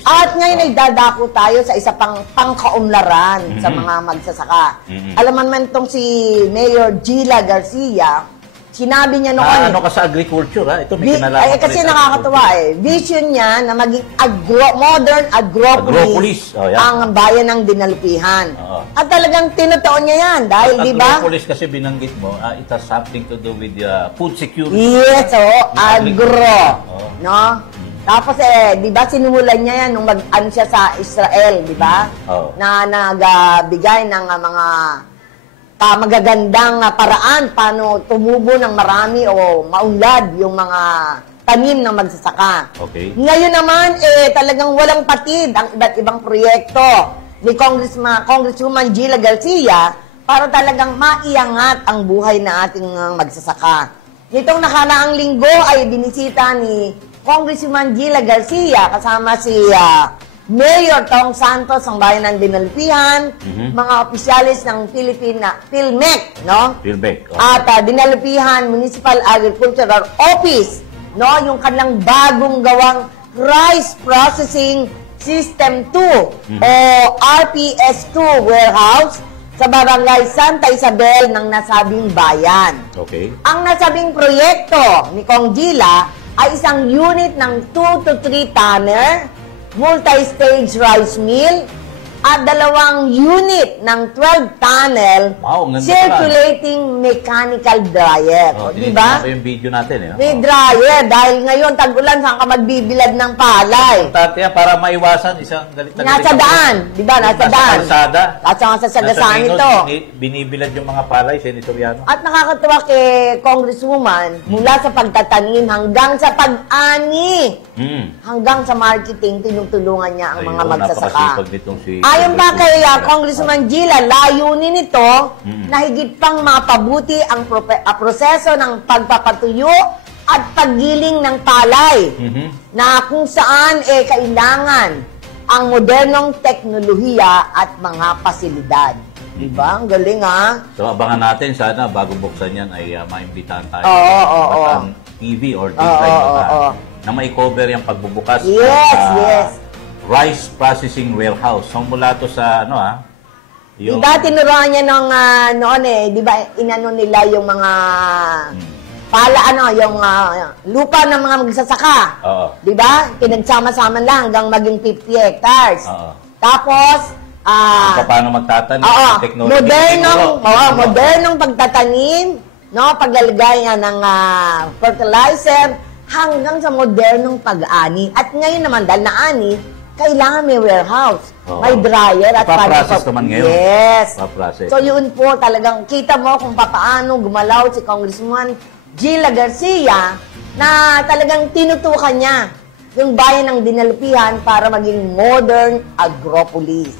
agrobusiness. At ngayon ay dadako tayo sa isa pang pangkaunlaran sa mga magsasaka. Alam mo naman itong si Mayor Gila Garcia, sinabi niya noon... ano ka sa agriculture, ha? Ito may kinalaman. Kasi nakakatuwa eh. Vision niya na maging modern agropolis ang bayan ng Dinalupihan. At talagang tinutuon niya yan. Dahil, di ba? Agropolis kasi binanggit mo, it has something to do with food security. Yes, agro. No? Tapos di ba sinimulan niya yan nung mag-ano siya sa Israel, di ba? Na nagbigay ng mga magagandang paraan paano tumubo ng marami o maunlad yung mga tanim ng magsasaka. Okay. Ngayon naman, talagang walang patid ang iba't ibang proyekto ni Congresswoman Gila Garcia para talagang maiangat ang buhay na ating magsasaka. Nitong nakaraang linggo ay binisita ni Congresswoman Gila Garcia kasama si Mayor Tong Santos ang bayan ng Dinalupihan, mga opisyalis ng PhilMec, no? PhilMec. At Dinalupihan Municipal Agricultural Office, no? Yung kanilang bagong gawang Rice Processing System 2 o RPS2 warehouse sa Barangay Santa Isabel ng nasabing bayan. Okay. Ang nasabing proyekto ni Kong Gila ay isang unit ng 2 to 3 tonner, multi-stage rice mill, at 2 unit ng 12 tunnel circulating mechanical dryer. Di ba? Ito yung video natin. May dryer dahil ngayon tag-ulan saan ka magbibilad ng palay. Importante yan para maiwasan isang galit na nasa daan. Di ba? Nasa daan. Kalsada. At sa sagasaan ito. Binibilad yung mga palay, Senatoriano. At nakakatuwa kay Congresswoman, mula sa pagtatanim hanggang sa pag-ani, hanggang sa marketing, tinutulungan niya ang mga magsasaka. Ayon pa kay Congressman Gila, layunin nito na higit pang mapabuti ang proseso ng pagpapatuyo at paggiling ng palay na kung saan kailangan ang modernong teknolohiya at mga pasilidad. Diba? Ang galing, ha? So, abangan natin. Sana, bago buksan yan, ay maimbitahan tayo. Ang TV or na may cover yung pagbubukas. Yes. Rice Processing Warehouse. So, mula to sa, yung... Diba, tinuruan niya nung noon di ba, inano nila yung mga yung lupa ng mga magsasaka. Diba? Pinagsama-sama lang hanggang maging 50 hectares. Tapos, paano magtatanim? Modernong pagtatanim, paglalagay ng fertilizer, hanggang sa modernong pag-ani. At ngayon naman, dahil na-ani, kailangan may warehouse, may dryer at pa-process naman ngayon. Yes. Pa-process. So yun po, talagang kita mo kung paano gumalaw si Congresswoman Gila Garcia na talagang tinutukan niya yung bayan ng Dinalupihan para maging modern agropolis.